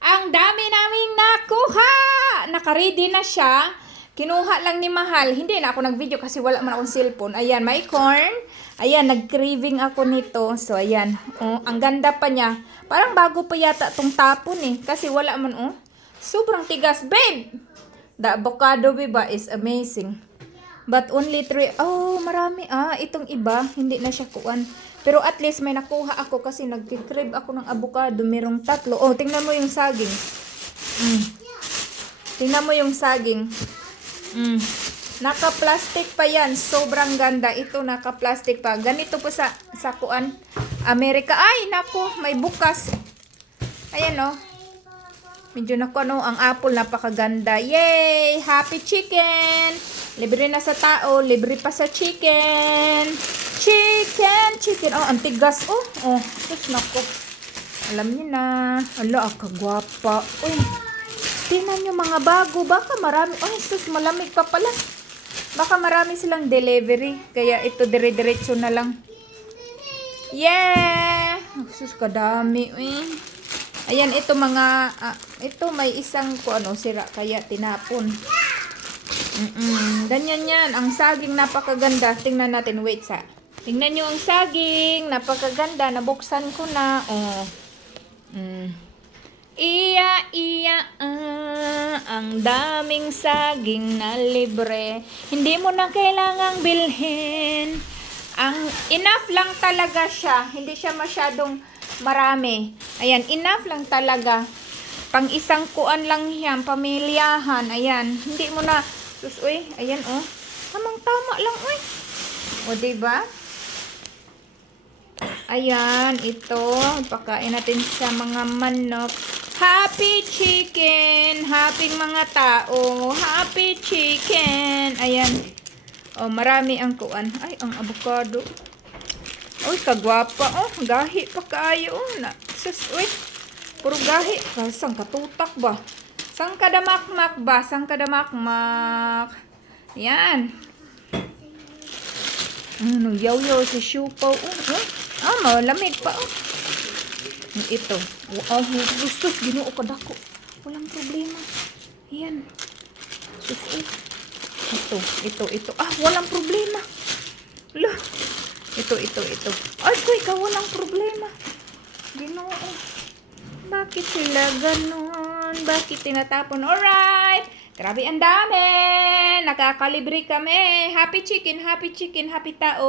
Ang dami naming nakuha! Naka-ready na siya. Kinuha lang ni Mahal. Hindi na ako nag-video kasi wala man akong cellphone. Ayan, may corn. Ayan, nag-craving ako nito. So, ayan. Oh, ang ganda pa niya. Parang bago pa yata tong tapon eh. Kasi wala man, oh. Sobrang tigas. Babe! The avocado, biba, is amazing. But only 3. Oh, marami. Itong iba, hindi na siya kuwan. Pero at least may nakuha ako kasi nag-crave ako ng avocado. Merong 3. Oh, tingnan mo yung saging. Tingnan mo yung saging. Naka-plastic pa yan. Sobrang ganda. Ito naka-plastic pa. Ganito po sa kuan. Amerika. Ay, nako. May bukas. Ayan, oh. Medyo nako, ano. Ang apple, napakaganda. Yay! Happy chicken! Libre na sa tao. Libre pa sa chicken. Chicken. Oh, ang tigas. Oh, sus, nako. Alam niyo na. Ala, kagwapa. Uy, tingnan nyo mga bago. Baka marami. Oh, sus, malamig pa pala. Baka marami silang delivery. Kaya ito, dire-diretso na lang. Yeah! Sus, kadami. Ayan, ito mga, ito may isang sira. Kaya tinapon. Ganyan yan. Ang saging napakaganda. Tingnan natin. Wait sa. Tingnan nyo ang saging. Napakaganda. Nabuksan ko na. Oh. Ang daming saging na libre. Hindi mo na kailangang bilhin. Enough lang talaga siya. Hindi siya masyadong marami. Ayan, enough lang talaga. Pang isang kuan lang yan. Pamilyahan. Ayan. Hindi mo na. Sus, uy. Ayan, oh. Tamang-tama lang, uy. O, diba? Ayan, ito. Pakain natin sa mga manok. Happy chicken! Happy mga tao. Happy chicken! Ayan. Oh, marami ang kuan. Ay, ang avocado. Uy, kagwapa. Oh, gahi pa kaayo. Sus, uy. Puro gahi. Sang katutak ba? Sang kadamakmak ba? Sang kadamakmak. Ayan. Yaw-yaw sa siupaw. Malamig pa. Ito. Gustos. Ginoo ko dako. Walang problema. Ayan. Sus, Ito. Walang problema. Wala. Ito. Ay, ka, walang problema. Ginoo. Bakit sila ganon? Bakit tinatapon? Alright. Grabe, ang dami. Nakakalibre kami. Happy chicken, happy tao.